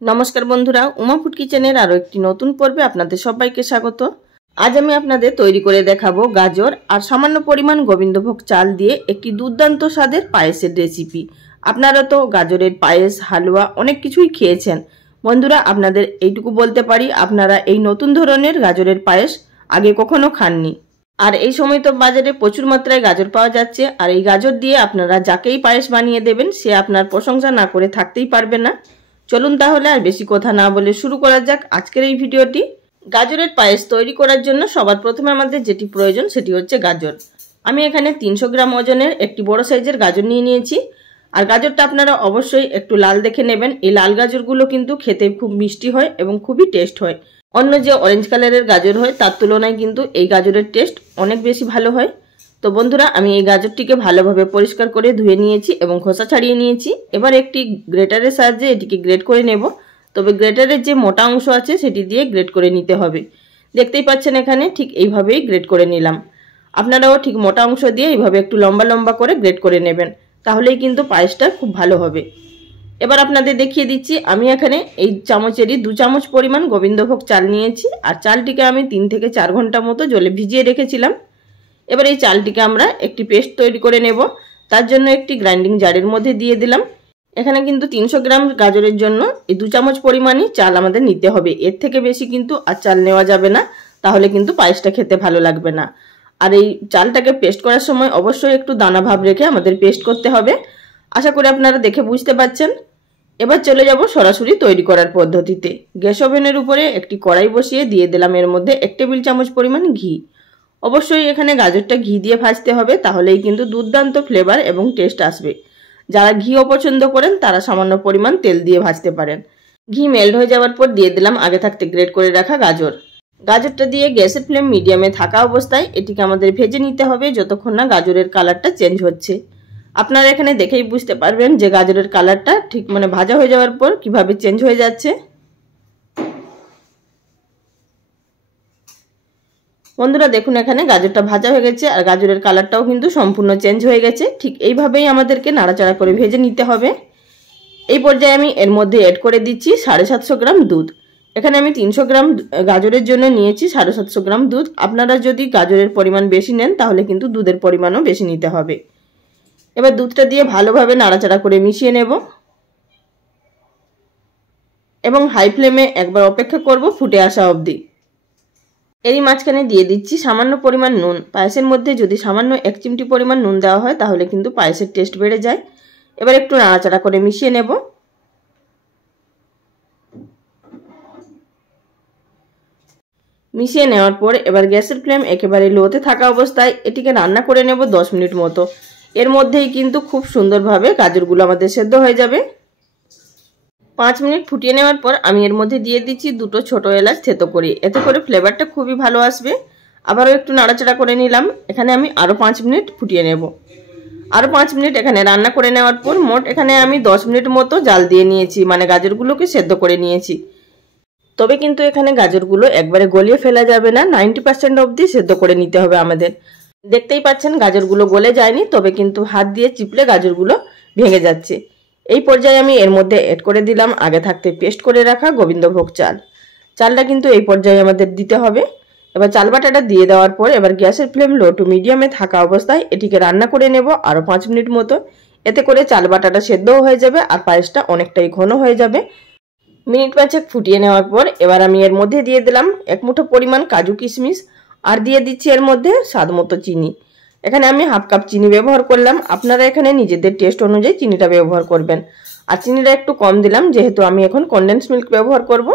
नमस्कार बंधुरा उमा फूड किचेनेर आरो एकटी नतून पर्वे आपनादेर सबाइके स्वागत। आज आमी आपनादेर तैरी करे देखाबो गाजर और सामान्य परिमाण गोविंदभोग चाल दिए एकटी दुर्दान्त स्वादेर पायेसेर रेसिपि। आपनारा तो गाजरेर पायेस हालुया अनेक किछुई खेयेछेन। बंधुरा आपनादेर एइटुकु बोलते पारी आपनारा एइ नतून धरनेर गाजरेर पायेस आगे कखनो खाननि। और এই সময় তো বাজারে প্রচুর মাত্রায় গাজর পাওয়া যাচ্ছে আর এই গাজর দিয়ে আপনারা যাকেই পায়েস বানিয়ে দেবেন সে আপনার প্রশংসা না করে থাকতেই পারবে না। চলুন তাহলে আর বেশি কথা না বলে শুরু করা যাক আজকের এই ভিডিওটি। গাজরের পায়েস তৈরি করার জন্য সবার প্রথমে আমাদের যেটি প্রয়োজন সেটি হচ্ছে গাজর। আমি এখানে 300 গ্রাম ওজনের একটি বড় সাইজের গাজর নিয়ে নিয়েছি। আর গাজরটা আপনারা অবশ্যই একটু লাল দেখে নেবেন। এই লাল গাজরগুলো কিন্তু খেতে খুব মিষ্টি হয় এবং খুবই টেস্ট হয়। অন্য যে অরেঞ্জ কালারের গাজর হয় তার তুলনায় কিন্তু এই গাজরের টেস্ট অনেক বেশি ভালো হয়। তো বন্ধুরা আমি এই গাজরটিকে ভালোভাবে পরিষ্কার করে ধুয়ে নিয়েছি এবং খোসা ছাড়িয়ে নিয়েছি। এবার একটি গ্রেটারের সাহায্যে এটিকে গ্রেট করে নেব। তবে গ্রেটারের যে মোটা অংশ আছে সেটি দিয়ে গ্রেট করে নিতে হবে। দেখতেই পাচ্ছেন এখানে ঠিক এইভাবেই গ্রেট করে নিলাম। আপনারাও ঠিক মোটা অংশ দিয়ে এইভাবে একটু লম্বা লম্বা করে গ্রেট করে নেবেন, তাহলেই কিন্তু পায়েসটা খুব ভালো হবে। এবার আপনাদের দেখিয়ে দিচ্ছি আমি এখানে এই চামচেরই 2 চামচ পরিমাণ গোবিন্দভোগ চাল নিয়েছি। আর চালটিকে আমি 3 থেকে 4 ঘন্টা মতো জলে ভিজিয়ে রেখেছিলাম। এবার এই চালটিকে আমরা একটি পেস্ট তৈরি করে নেব। তার জন্য একটি গ্রাইন্ডিং জারের মধ্যে দিয়ে দিলাম। এখানে কিন্তু 300 গ্রাম গাজরের জন্য এই 2 চামচ পরিমাণই চাল আমাদের নিতে হবে। এর থেকে বেশি কিন্তু আর চাল নেওয়া যাবে না, তাহলে কিন্তু পায়েসটা খেতে ভালো লাগবে না। আর এই চালটাকে পেস্ট করার সময় অবশ্যই একটু দানা ভাব রেখে আমাদের পেস্ট করতে হবে। আশা করি আপনারা দেখে বুঝতে পারছেন। এবার চলে যাব সরাসরি তৈরি করার পদ্ধতিতে। গ্যাস ওভেনের উপরে একটি কড়াই বসিয়ে দিয়ে দিলাম এর মধ্যে 1 টেবিল চামচ পরিমাণ ঘি। অবশ্যই এখানে গাজরটা ঘি দিয়ে ভাজতে হবে, তাহলেই কিন্তু দুর্দান্ত ফ্লেভার এবং টেস্ট আসবে। যারা ঘি অপছন্দ করেন তারা সামান্য পরিমাণ তেল দিয়ে ভাজতে পারেন। ঘি মেল্ট হয়ে যাওয়ার পর দিয়ে দিলাম আগে থাকতে গ্রেট করে রাখা গাজর। গাজরটা দিয়ে গ্যাসের ফ্লেম মিডিয়ামে থাকা অবস্থায় এটিকে আমাদের ভেজে নিতে হবে যতক্ষণ না গাজরের কালারটা চেঞ্জ হচ্ছে। আপনারা এখানে দেখেই বুঝতে পারবেন যে গাজরের কালারটা ঠিক ভাজা হয়ে যাওয়ার পর কিভাবে চেঞ্জ হয়ে যাচ্ছে। বন্ধুরা দেখুন এখানে গাজরটা ভাজা হয়ে গেছে আর গাজরের কালারটাও কিন্তু সম্পূর্ণ চেঞ্জ হয়ে গেছে। ঠিক এইভাবেই আমাদেরকে নাড়াচাড়া করে ভেজে নিতে হবে। এই পর্যায়ে আমি এর মধ্যে অ্যাড করে দিচ্ছি 750 গ্রাম দুধ। এখানে আমি 300 গ্রাম গাজরের জন্য নিয়েছি 750 গ্রাম দুধ। আপনারা যদি গাজরের পরিমাণ বেশি নেন তাহলে কিন্তু দুধের পরিমাণও বেশি নিতে হবে। এবার দুধটা দিয়ে ভালোভাবে নাড়াচাড়া করে মিশিয়ে নেব এবং হাই ফ্লেমে একবার অপেক্ষা করব ফুটে আসা অবধি। এরই মাঝখানে দিয়ে দিচ্ছি সামান্য পরিমাণ নুন। পায়েসের মধ্যে যদি সামান্য 1 চিমটি পরিমাণ নুন দেওয়া হয় তাহলে কিন্তু পায়েসের টেস্ট বেড়ে যায়। এবার একটু নাড়াচাড়া করে মিশিয়ে নেব। মিশিয়ে নেওয়ার পর এবার গ্যাসের ফ্লেম একেবারে লোতে থাকা অবস্থায় এটিকে রান্না করে নেব 10 মিনিট মতো। এর মধ্যেই কিন্তু খুব সুন্দরভাবে গাজরগুলো আমাদের সেদ্ধ হয়ে যাবে। 5 মিনিট ফুটিয়ে নেওয়ার পর আমি এর মধ্যে দিয়ে দিচ্ছি 2টো ছোট এলাচ থেতো করে। এতে করে ফ্লেভারটা খুবই ভালো আসবে। আবারও একটু নাড়াচাড়া করে নিলাম। এখানে আমি আরও 5 মিনিট ফুটিয়ে নেব। আরও 5 মিনিট এখানে রান্না করে নেওয়ার পর মোট এখানে আমি 10 মিনিট মতো জাল দিয়ে নিয়েছি, গাজরগুলোকে সেদ্ধ করে নিয়েছি। তবে কিন্তু এখানে গাজরগুলো একবারে গলিয়ে ফেলা যাবে না, 90% অবধি সেদ্ধ করে নিতে হবে আমাদের। দেখতেই পাচ্ছেন গাজরগুলো গলে যায়নি, তবে কিন্তু হাত দিয়ে চিপলে গাজরগুলো ভেঙে যাচ্ছে। এই পর্যায়ে আমি এর মধ্যে অ্যাড করে দিলাম আগে থাকতে পেস্ট করে রাখা গোবিন্দভোগ চাল। চালটা কিন্তু এই পর্যায়ে আমাদের দিতে হবে। এবার চাল বাটাটা দিয়ে দেওয়ার পর এবার গ্যাসের ফ্লেম লো টু মিডিয়ামে থাকা অবস্থায় এটিকে রান্না করে নেব আরও 5 মিনিট মতো। এতে করে চাল বাটাটা সেদ্ধও হয়ে যাবে আর পায়েসটা অনেকটাই ঘন হয়ে যাবে। মিনিট 5 ফুটিয়ে নেওয়ার পর এবার আমি এর মধ্যে দিয়ে দিলাম 1 মুঠো পরিমাণ কাজু কিশমিশ আর দিয়ে দিচ্ছি এর মধ্যে স্বাদ মতো চিনি। এখানে আমি হাফ কাপ চিনি ব্যবহার করলাম। আপনারা এখানে নিজেদের টেস্ট অনুযায়ী চিনিটা ব্যবহার করবেন। আর চিনিটা একটু কম দিলাম যেহেতু আমি এখন কনডেন্স মিল্ক ব্যবহার করব।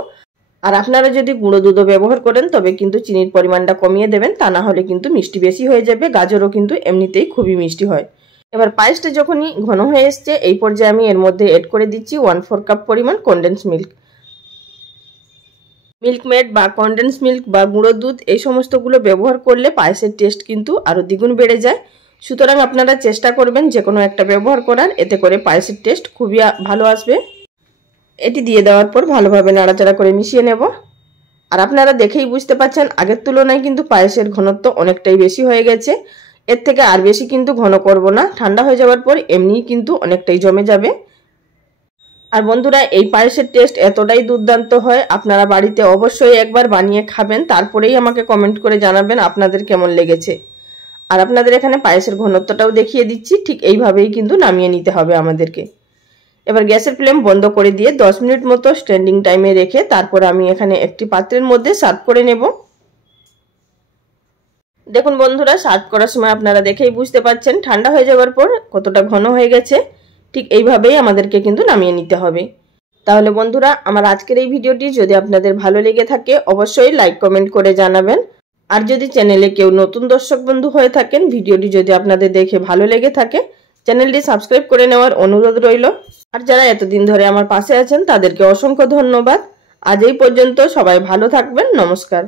আর আপনারা যদি গুঁড়ো দুধও ব্যবহার করেন তবে কিন্তু চিনির পরিমাণটা কমিয়ে দেবেন, তা না হলে কিন্তু মিষ্টি বেশি হয়ে যাবে। গাজরও কিন্তু এমনিতেই খুবই মিষ্টি হয়। এবার পায়েসটা যখনই ঘন হয়ে এসছে এই পর্যায়ে আমি এর মধ্যে অ্যাড করে দিচ্ছি 1/4 কাপ পরিমাণ কনডেন্স মিল্ক। মিল্কমেড বা কনডেন্স মিল্ক বা গুঁড়ো দুধ এই সমস্তগুলো ব্যবহার করলে পায়েসের টেস্ট কিন্তু আরও দ্বিগুণ বেড়ে যায়। সুতরাং আপনারা চেষ্টা করবেন যে কোনো একটা ব্যবহার করার, এতে করে পায়েসের টেস্ট খুবই ভালো আসবে। এটি দিয়ে দেওয়ার পর ভালোভাবে নাড়াচাড়া করে মিশিয়ে নেব। আর আপনারা দেখেই বুঝতে পারছেন আগের তুলনায় কিন্তু পায়েসের ঘনত্ব অনেকটাই বেশি হয়ে গেছে। এর থেকে আর বেশি কিন্তু ঘন করব না, ঠান্ডা হয়ে যাওয়ার পর এমনিই কিন্তু অনেকটাই জমে যাবে। আর বন্ধুরা এই পায়েসের টেস্ট এতটাই দুর্দান্ত হয়, আপনারা বাড়িতে অবশ্যই একবার বানিয়ে খাবেন, তারপরেই আমাকে কমেন্ট করে জানাবেন আপনাদের কেমন লেগেছে। আর আপনাদের এখানে পায়েসের ঘনত্বটাও দেখিয়ে দিচ্ছি, ঠিক এইভাবেই কিন্তু নামিয়ে নিতে হবে আমাদেরকে। এবার গ্যাসের ফ্লেম বন্ধ করে দিয়ে 10 মিনিট মতো স্ট্যান্ডিং টাইমে রেখে তারপর আমি এখানে একটি পাত্রের মধ্যে সার্ভ করে নেব। দেখুন বন্ধুরা, সার্ভ করার সময় আপনারা দেখেই বুঝতে পারছেন ঠান্ডা হয়ে যাওয়ার পর কতটা ঘন হয়ে গেছে। ঠিক এইভাবেই আমাদেরকে কিন্তু নামিয়ে নিতে হবে। তাহলে বন্ধুরা, আমার আজকের এই ভিডিওটি যদি আপনাদের ভালো লেগে থাকে অবশ্যই লাইক কমেন্ট করে জানাবেন। আর যদি চ্যানেলে কেউ নতুন দর্শক বন্ধু হয়ে থাকেন, ভিডিওটি যদি আপনাদের দেখে ভালো লেগে থাকে চ্যানেলটি সাবস্ক্রাইব করে নেওয়ার অনুরোধ রইল। আর যারা এতদিন ধরে আমার পাশে আছেন তাদেরকে অসংখ্য ধন্যবাদ। আজ এই পর্যন্ত, সবাই ভালো থাকবেন। নমস্কার।